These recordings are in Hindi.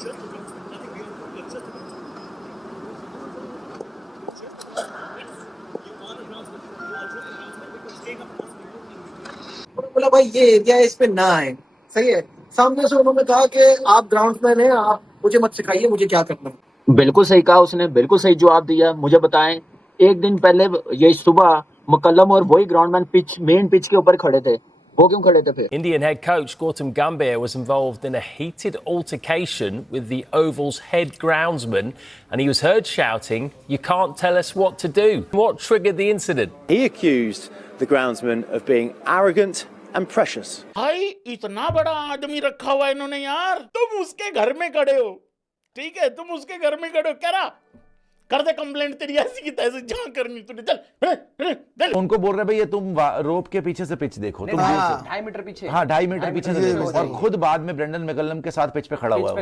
बोला भाई ये एरिया है, इस पे ना है। सही है। सामने से उन्होंने कहा कि आप ग्राउंड्समैन हैं, आप मुझे मत सिखाइए मुझे क्या करना है। बिल्कुल सही कहा उसने, बिल्कुल सही जवाब दिया। मुझे बताएं, एक दिन पहले ये सुबह मुकल्लम और वही ग्राउंडमैन मेन पिच के ऊपर खड़े थे। वो क्यों खड़े थे फिर? Indian head coach Gautam Gambhir was involved in a heated altercation with the Oval's head groundsman, and he was heard shouting, "You can't tell us what to do." What triggered the incident? He accused the groundsman of being arrogant and precious. भाई इतना बड़ा आदमी रखा हुआ है इन्होंने यार, तुम उसके घर में खड़े हो, ठीक है, तुम उसके घर में खड़े हो, कह रहा कर दे कंप्लेंट तेरी ऐसी की तैसी, जहां करनी तूने, चल। उनको बोल रहे भाई ये तुम रोप के पीछे से पिच देखो, तुम 2.5 मीटर पीछे, हाँ 2.5 मीटर पीछे से देखो, और खुद बाद में ब्रेंडन मैकलम के साथ पिच पे खड़ा हुआ है,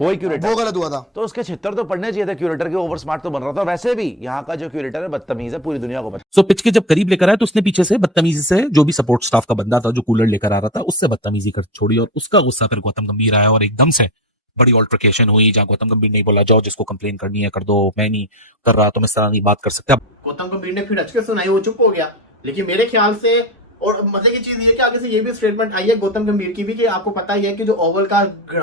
वही क्यूरेटर। वो गलत हुआ था, तो उसके छितर तो पड़ने चाहिए थे, क्यूरेटर के ओवर स्मार्ट तो बन रहा था। वैसे भी यहाँ का जो क्यूरेटर है बदतमीज है, पूरी दुनिया को सो पिच के जब करीब लेकर आया तो उसने पीछे से बदतमीजी से जो भी सपोर्ट स्टाफ का बंदा था जो कूलर लेकर आ रहा था उससे बदतमीजी कर छोड़ी, और उसका गुस्सा फिर गौतम गंभीर आया और एकदम से बड़ी ऑल्ट्रिकेशन हुई, जहां गौतम गंभीर ने बोला जाओ जिसको कंप्लेन करनी है कर दो, मैं नहीं कर रहा, तुम इस तरह नहीं बात कर सकते। गौतम गंभीर ने फिर अच के सुनाई, वो चुप हो गया। लेकिन मेरे ख्याल से, और मजे की चीज ये कि आगे से ये भी स्टेटमेंट आई है गौतम गंभीर की भी कि आपको पता ही है कि जो ओवल का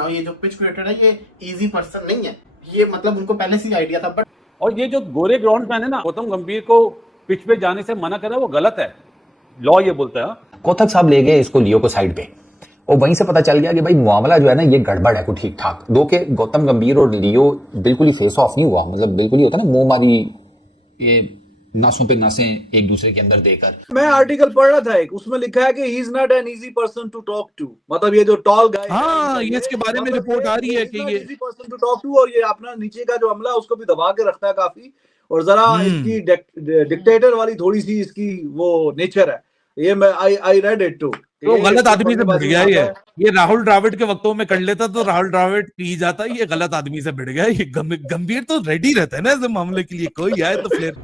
ये जो पिच क्रिएटर है ये इजी पर्सन नहीं है, ये मतलब उनको पहले से आइडिया था। बट और ये जो गोरे ग्राउंडमैन है ना, गौतम गंभीर को पिच पे जाने से मना कर रहा है, वो गलत है, लॉ ये बोलता है। कोथक साहब ले गए इसको लियो को साइड पे, और वहीं से पता चल गया कि भाई मामला जो है ना ये गड़बड़ है, कुछ ठीक ठाक दो के गौतम गंभीर और लियो बिल्कुल ही फेस ऑफ नहीं हुआ, मतलब बिल्कुल ही होता ना मुंह मारी, ये नासों पे नासें एक दूसरे के अंदर देकर। मैं आर्टिकल पढ़ रहा था एक, उसमें लिखा है कि he is not an easy person to talk to, मतलब ये जो टॉल गाय, हाँ ये इसके बारे में रिपोर्ट आ रही है कि ये easy person to talk to, और ये अपना नीचे का जो अमला उसको भी दबा के रखता है काफी, और जरा इसकी डिक्टेटर वाली थोड़ी सी इसकी वो नेचर है। ये मैं आई रेड इट टू, तो गलत आदमी से भिड़ गया ये राहुल द्रविड़ के वक्तों में कर लेता तो राहुल द्रविड़ पी जाता, ये गलत आदमी से भिड़ गया। ये गंभीर तो रेडी रहता है ना ऐसे मामले के लिए, कोई आए तो फिर।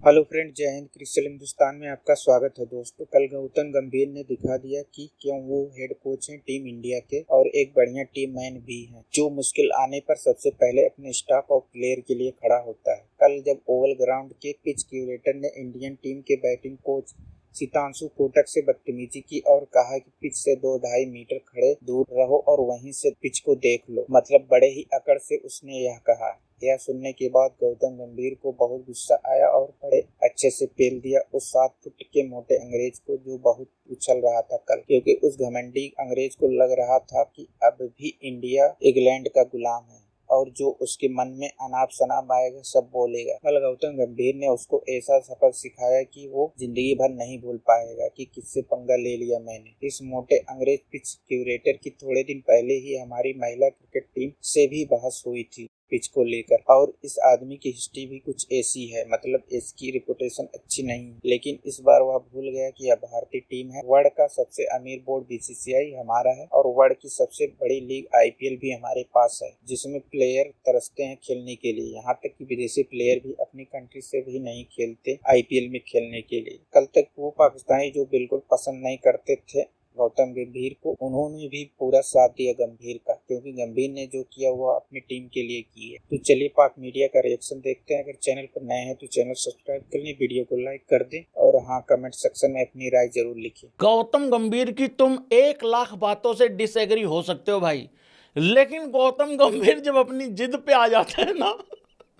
हेलो फ्रेंड, जय हिंद। क्रिस्टल हिंदुस्तान में आपका स्वागत है दोस्तों। कल गौतम गंभीर ने दिखा दिया कि क्यों वो हेड कोच हैं टीम इंडिया के और एक बढ़िया टीम मैन भी हैं, जो मुश्किल आने पर सबसे पहले अपने स्टाफ और प्लेयर के लिए खड़ा होता है। कल जब ओवल ग्राउंड के पिच क्यूरेटर ने इंडियन टीम के बैटिंग कोच सीतांशु कोटक से बदतमीजी की और कहा कि पिच से 2-2.5 मीटर खड़े दूर रहो और वहीं से पिच को देख लो, मतलब बड़े ही अकड़ से उसने यह कहा। यह सुनने के बाद गौतम गंभीर को बहुत गुस्सा आया और बड़े अच्छे से पेल दिया उस 7 फुट के मोटे अंग्रेज को, जो बहुत उछल रहा था कल, क्योंकि उस घमंडी अंग्रेज को लग रहा था कि अब भी इंडिया इंग्लैंड का गुलाम है और जो उसके मन में अनाप शनाप आएगा सब बोलेगा। कल गौतम गंभीर ने उसको ऐसा सबक सिखाया कि वो जिंदगी भर नहीं भूल पाएगा कि किससे पंगा ले लिया मैंने। इस मोटे अंग्रेज पिच क्यूरेटर की थोड़े दिन पहले ही हमारी महिला क्रिकेट टीम से भी बहस हुई थी पिच को लेकर, और इस आदमी की हिस्ट्री भी कुछ ऐसी है, मतलब इसकी रिपुटेशन अच्छी नहीं है। लेकिन इस बार वह भूल गया कि यह भारतीय टीम है। वर्ल्ड का सबसे अमीर बोर्ड बीसीसीआई हमारा है और वर्ल्ड की सबसे बड़ी लीग आईपीएल भी हमारे पास है, जिसमें प्लेयर तरसते हैं खेलने के लिए। यहाँ तक कि विदेशी प्लेयर भी अपनी कंट्री से भी नहीं खेलते आईपीएल में खेलने के लिए। कल तक वो पाकिस्तानी जो बिल्कुल पसंद नहीं करते थे गौतम गंभीर को, उन्होंने भी पूरा साथ दिया गंभीर का, क्योंकि गंभीर ने जो किया वो अपनी टीम के लिए की है। तो चलिए पाक मीडिया का रिएक्शन देखते हैं। अगर चैनल पर नए हैं तो चैनल सब्सक्राइब कर लें, वीडियो को लाइक कर दें और हाँ कमेंट सेक्शन में अपनी राय जरूर लिखिए। गौतम गंभीर की तुम 1 लाख बातों से डिसएग्री हो सकते हो भाई, लेकिन गौतम गंभीर जब अपनी जिद पे आ जाता है ना,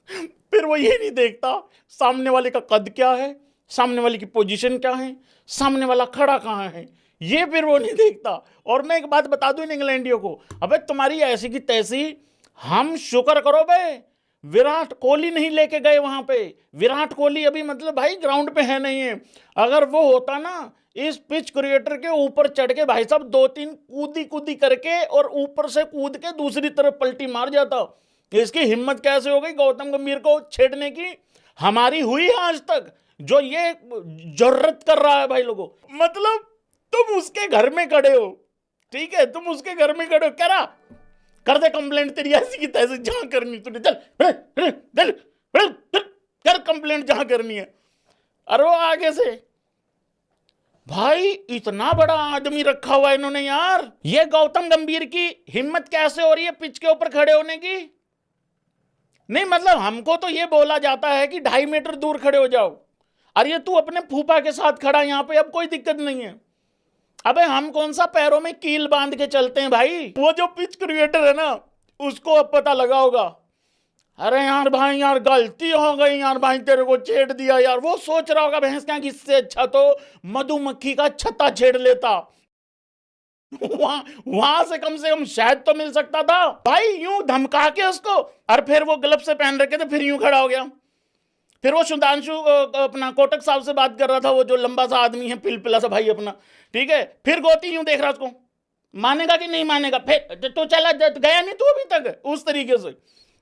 फिर वो ये नहीं देखता सामने वाले का कद क्या है, सामने वाले की पोजीशन क्या है, सामने वाला खड़ा कहाँ है, ये फिर वो नहीं देखता। और मैं एक बात बता दूं इन इंग्लैंडियों को, अबे तुम्हारी ऐसी की तैसी, हम शुक्र करो बे विराट कोहली नहीं लेके गए वहां पे। विराट कोहली अभी मतलब भाई ग्राउंड पे है नहीं है। अगर वो होता ना इस पिच क्रिएटर के ऊपर चढ़ के भाई साहब 2-3 कूदी करके और ऊपर से कूद के दूसरी तरफ पलटी मार जाता। इसकी हिम्मत कैसे हो गई गौतम गंभीर को छेड़ने की? हमारी हुई है आज तक जो ये जरूरत कर रहा है भाई लोगों, मतलब तुम उसके घर में खड़े हो, ठीक है, तुम उसके घर में खड़े हो, कह रहा कर दे कंप्लेंट तेरी ऐसी की तैसी, जहां करनी तूने, चल कर कंप्लेंट जहां करनी है। और वो आगे से भाई इतना बड़ा आदमी रखा हुआ है इन्होंने यार। ये गौतम गंभीर की हिम्मत कैसे हो रही है पिच के ऊपर खड़े होने की? नहीं मतलब हमको तो ये बोला जाता है कि 2.5 मीटर दूर खड़े हो जाओ। अरे तू अपने फूफा के साथ खड़ा यहाँ पे, अब कोई दिक्कत नहीं है। अबे हम कौन सा पैरों में कील बांध के चलते हैं भाई? वो जो पिच क्रिएटर है ना, उसको अब पता लगा होगा। अरे यार भाई यार गलती हो गई यार भाई, तेरे को छेड़ दिया यार। वो सोच रहा होगा भैंस क्या, इससे अच्छा तो मधुमक्खी का छत्ता छेड़ लेता। वहां से कम शहद तो मिल सकता था भाई। यूं धमका के उसको, और फिर वो ग्लव से पहन रखे थे, फिर यूं खड़ा हो गया। फिर वो सुधांशु अपना कोटक साहब से बात कर रहा था, वो जो लंबा सा आदमी है पिलपिला सा भाई अपना, ठीक है। फिर गोती यूं देख रहा उसको, मानेगा कि नहीं मानेगा? फिर तो चला गया नहीं तू अभी तक, उस तरीके से।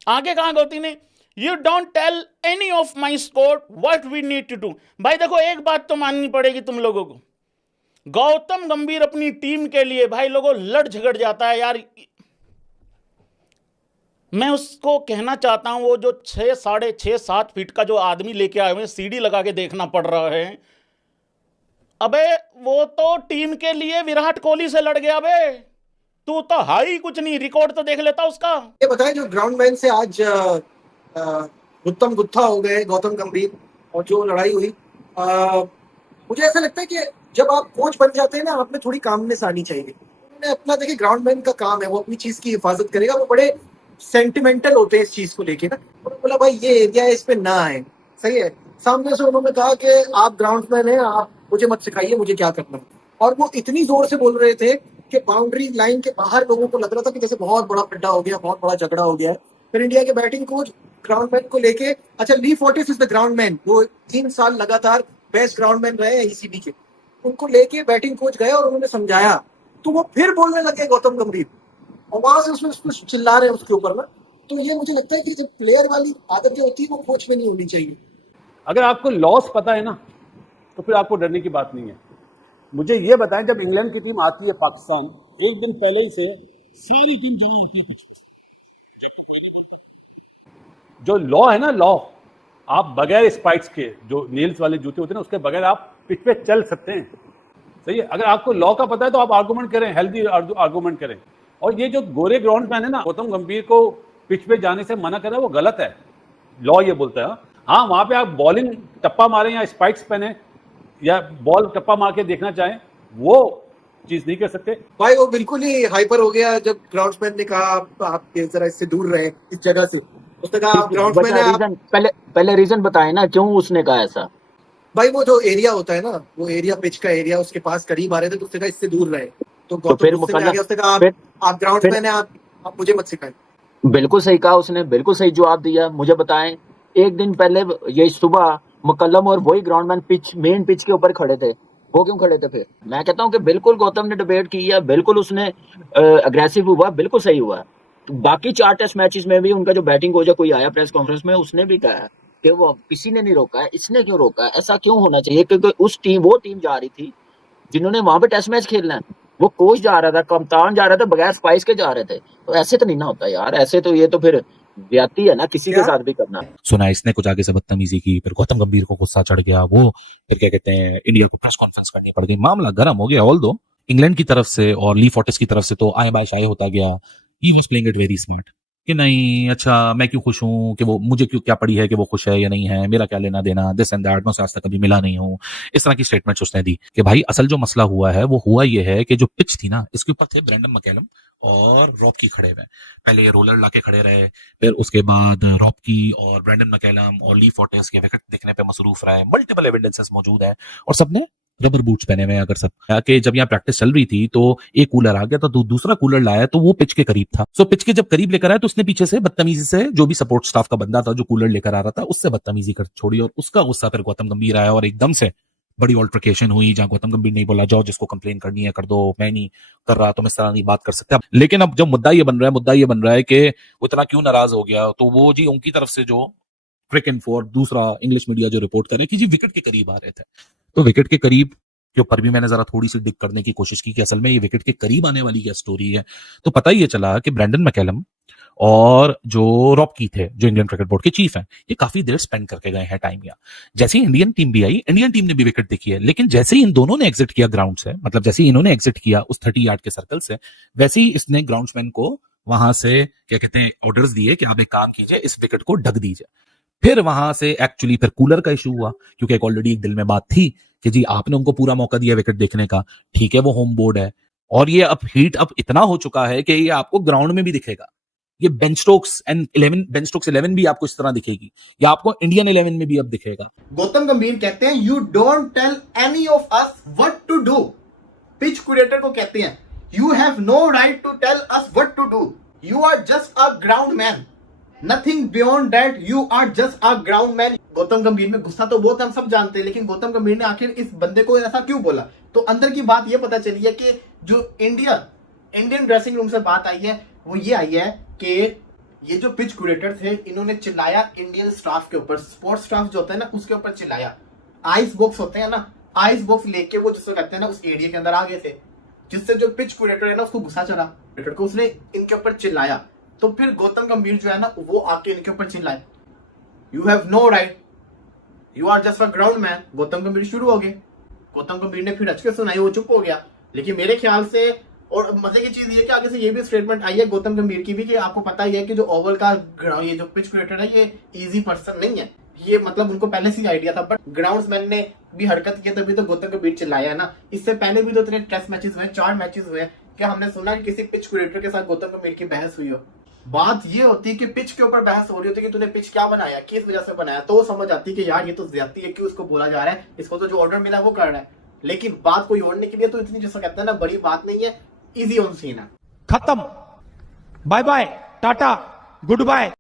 आगे कहा गोती ने, you don't tell any of my score what we need to do. भाई देखो एक बात तो माननी पड़ेगी तुम लोगों को, गौतम गंभीर अपनी टीम के लिए भाई लोगों लड़ झगड़ जाता है यार। मैं उसको कहना चाहता हूं, वो जो 6, 6.5, 7 फीट का जो आदमी लेके आए हुए, सीढ़ी लगा के देखना पड़ रहा है। अबे वो तो टीम के लिए विराट कोहली से लड़ गया। अबे तू तो हाई कुछ नहीं, रिकॉर्ड तो देख लेता उसका। ये बताए जो ग्राउंडमैन से आज गुत्तम गुत्था हो गए गौतम गंभीर, और जो लड़ाई हुई, मुझे ऐसा लगता है कि जब आप कोच बन जाते हैं ना, आप में थोड़ी कामनेस आनी चाहिए। उन्होंने अपना, देखिए ग्राउंडमैन का काम है, वो अपनी चीज की हिफाजत करेगा। वो बड़े सेंटिमेंटल होते हैं इस चीज को लेके ना। उन्होंने बोला भाई ये एरिया है, इस पे ना आए, सही है। सामने से उन्होंने कहा कि आप ग्राउंडमैन हैं, आप मुझे मत सिखाइए मुझे क्या करना है। और वो इतनी जोर से बोल रहे थे कि बाउंड्री लाइन के बाहर लोगों को लग रहा था कि जैसे बहुत बड़ा खड्डा हो गया, बहुत बड़ा झगड़ा हो गया है। फिर इंडिया के बैटिंग कोच ग्राउंडमैन को लेके, अच्छा ली फोर्टिस इज द ग्राउंडमैन, वो 3 साल लगातार बेस्ट ग्राउंडमैन रहे हैं ईसीबी के, उनको लेके बैटिंग कोच गए और उन्होंने समझाया, तो वो फिर बोलने लगे गौतम गंभीर, और वहां से उसमें चिल्ला रहे हैं उसके ऊपर ना। तो ये मुझे लगता है कि जब प्लेयर वाली आदतें होती है वो कोच में नहीं होनी चाहिए। अगर आपको लॉस पता है ना, तो फिर आपको डरने की बात नहीं है। मुझे ये बताएं, जब इंग्लैंड की टीम आती है पाकिस्तान, एक दिन पहले ही से सारी टीम जमा होती है। जो लॉ है ना, लॉ, आप बगैर स्पाइक्स के, जो नील्स वाले जूते होते हैं ना, उसके बगैर आप पिच पे चल सकते हैं, सही है। अगर आपको लॉ का पता है तो आप आर्गूमेंट करें, हेल्दी आर्गूमेंट करें। और ये जो गोरे ग्राउंडमैन है ना, गौतम गंभीर को पिच पे जाने से मना कर रहा है, वो गलत है। लॉ ये बोलता है। हाँ, वहां पे आप बॉलिंग टप्पा मारें या स्पाइक्स पहने या बॉल टप्पा मार के देखना चाहें, वो चीज नहीं कर सकते। भाई वो बिल्कुल ही हाइपर हो गया जब ग्राउंडमैन ने कहा आप जरा इससे दूर रहे इस जगह से। उसने कहा आप ग्राउंडमैन है, आप पहले रीजन बताए ना क्यों उसने कहा ऐसा। भाई वो जो एरिया होता है ना, वो एरिया पिच का एरिया, उसके पास करीब आ रहे थे, तो उसने कहा इससे दूर रहे। तो गौतम गुस्से में आ गया, उसने कहा आप ग्राउंडमैन है, आप मुझे मत सिखाएं। बिल्कुल सही कहा उसने, बिल्कुल सही जवाब दिया। मुझे बताएं, एक दिन पहले ये सुबह मुकल्लम और वही ग्राउंडमैन मेन पिच के ऊपर खड़े थे, वो क्यों खड़े थे? फिर मैं कहता हूं कि बिल्कुल गौतम ने डिबेट की है, बिल्कुल उसने अग्रेसिव हुआ, बिल्कुल सही हुआ। तो बाकी 4 टेस्ट मैचेस में भी उनका जो बैटिंग कोच कोई आया प्रेस कॉन्फ्रेंस में, उसने भी कहा कि वो किसी ने नहीं रोका है, इसने क्यों रोका है? ऐसा क्यों होना चाहिए? क्योंकि वो टीम जा रही थी जिन्होंने वहां पे टेस्ट मैच खेलना है, वो कोच जा रहा था, कप्तान जा रहा था, बगैर स्पाइस के जा रहे थे। तो ऐसे तो नहीं ना होता यार, ऐसे तो ये तो फिर ज्यादती है ना, किसी के साथ भी करना। सुना इसने कुछ आगे से बदतमीजी की, फिर गौतम गंभीर को गुस्सा चढ़ गया, वो फिर क्या कहते हैं इंडिया को प्रेस कॉन्फ्रेंस करनी पड़ गई, मामला गर्म हो गया। ऑल दो इंग्लैंड की तरफ से और ली फोर्टिस की तरफ से तो आए बाय शाये होता गया। He was playing it very smart कि नहीं, अच्छा मैं क्यों खुश हूं, कि वो मुझे क्यों क्या पड़ी है कि वो खुश है या नहीं है, मेरा क्या लेना देना, दिस एंड दैट, मैं उससे आज तक कभी मिला नहीं हूं। इस तरह की स्टेटमेंट्स उसने दी कि भाई असल जो मसला हुआ है वो हुआ ये है कि जो पिच थी ना, इसके ऊपर थे ब्रेंडन मैकलम और रॉबकी खड़े हुए। पहले ये रोलर लाके खड़े रहे, फिर उसके बाद रॉबकी और ब्रेंडन मैकलम और ली फोर्टिस के विकेट देखने पे मसरूफ रहे। मल्टीपल एविडेंसेस मौजूद है और सबने रबर बूट्स पहने हुए। अगर सब कि जब यहाँ प्रैक्टिस चल रही थी तो एक कूलर आ गया, तो दूसरा कूलर लाया तो वो पिच के करीब था। सो पिच के जब करीब लेकर आया तो उसने पीछे से बदतमीजी से, जो भी सपोर्ट स्टाफ का बंदा था जो कूलर लेकर आ रहा था, उससे बदतमीजी कर छोड़ी और उसका गुस्सा फिर गौतम गंभीर आया और एकदम से बड़ी ऑल्ट्रिकेशन हुई, जहां गौतम गंभीर नहीं बोला जाओ जिसको कंप्लेन करनी है कर दो, मैं नहीं कर रहा, तुम इस तरह नहीं बात कर सकते। लेकिन अब जब मुद्दा ये बन रहा है कि वो इतना क्यों नाराज हो गया, तो वो जी उनकी तरफ से जो क्रिक इन्फो, दूसरा इंग्लिश मीडिया जो रिपोर्ट कर रहे हैं कि जी विकेट के करीब आ रहे थे, तो विकेट के करीब के ऊपर भी मैंने जरा थोड़ी सी डिग करने की कोशिश की कि असल में ये विकेट के करीब आने वाली क्या स्टोरी है। तो पता ही ये चला कि ब्रेंडन मैकलम और जो रॉकी थे, जो इंडियन क्रिकेट बोर्ड के चीफ हैं, ये काफी देर स्पेंड करके गए हैं टाइम यहाँ। जैसे ही इंडियन टीम भी आई, इंडियन टीम ने भी विकेट देखी है, लेकिन जैसे ही इन दोनों ने एग्जिट किया ग्राउंड से, मतलब जैसे ही इन्होंने एग्जिट किया उस 30 यार्ड के सर्कल से, वैसे ही इसने ग्राउंड्समैन को वहां से क्या कहते हैं ऑर्डर्स दिए कि आप एक काम कीजिए, इस विकेट को ढक दीजिए। फिर वहां से एक्चुअली फिर कूलर का इशू हुआ, क्योंकि एक ऑलरेडी एक दिल में बात थी कि जी आपने उनको पूरा मौका दिया विकेट देखने का, ठीक है वो होम बोर्ड है, और ये अब हीट अप इतना हो चुका है कि ये आपको ग्राउंड में भी दिखेगा। ये बेन स्टोक्स 11 भी आपको इस तरह दिखेगी, या आपको इंडियन 11 में भी अब दिखेगा। गौतम गंभीर कहते हैं you don't tell any of us what to do. Pitch curator को कहते हैं you have no right to tell us what to do, you are just a ground man, nothing beyond that, you are just a ground man. Gautam Gambhir में गुस्सा तो बहुत हम सब जानते हैं, लेकिन गौतम गंभीर ने आखिर इस बंदे को ऐसा क्यों बोला? तो अंदर की बात ये पता चली है कि जो इंडियन ड्रेसिंग रूम से बात आई है वो ये आई है कि ये जो पिच क्यूरेटर थे इन्होंने चिल्लाया इंडियन स्टाफ के ऊपर, स्पोर्ट्स स्टाफ जो होता है ना उसके ऊपर चिल्लाया। आइस बॉक्स होते हैं ना, आइस बॉक्स लेके वो जिसको कहते हैं ना उस एरिया के अंदर आ गए थे, जिससे जो पिच क्यूरेटर है ना उसको गुस्सा चढ़ा, क्यूरेटर को उसने इनके ऊपर चिल्लाया। तो फिर गौतम गंभीर जो है ना वो आके इनके ऊपर चिल्लाए you have no right, you are just a ground man. Gautam Gambhir शुरू हो गए, गौतम गंभीर ने फिर अचके सुनाई, वो चुप हो गया। लेकिन मेरे ख्याल से, और मजे की चीज ये कि आगे से ये भी स्टेटमेंट आई है गौतम गंभीर की भी कि आपको पता ही है कि जो ओवल का ये जो पिच क्रिएटर है ये इजी पर्सन नहीं है, ये मतलब उनको पहले से ही आइडिया था, बट ग्राउंड्समैन ने भी हरकत की तभी तो गौतम गंभीर चिल्लाया है ना। इससे पहले भी तो इतने टेस्ट मैचेस हुए, 4 मैचेस हुए, क्या हमने सुना कि किसी पिच क्रिएटर के साथ गौतम गंभीर की बहस हुई हो? बात ये होती है कि पिच के ऊपर बहस हो रही होती है कि तूने पिच क्या बनाया, किस वजह से बनाया, तो समझ आती है कि यार ये तो ज्यादती है, क्यों इसको बोला जा रहा है, इसको तो जो ऑर्डर मिला वो कर रहा है। लेकिन बात कोई ओढ़ने के लिए तो इतनी जैसा कहते हैं ना बड़ी बात नहीं है, इजी ऑन सीन है। खत्म, bye bye, tata, good bye.